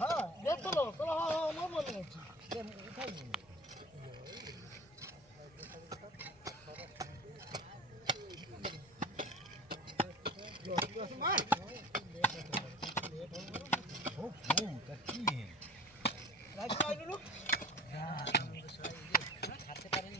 হ্যাঁ দেখো তো হ্যাঁ না মনে হচ্ছে উঠাই নি খাতে পারেন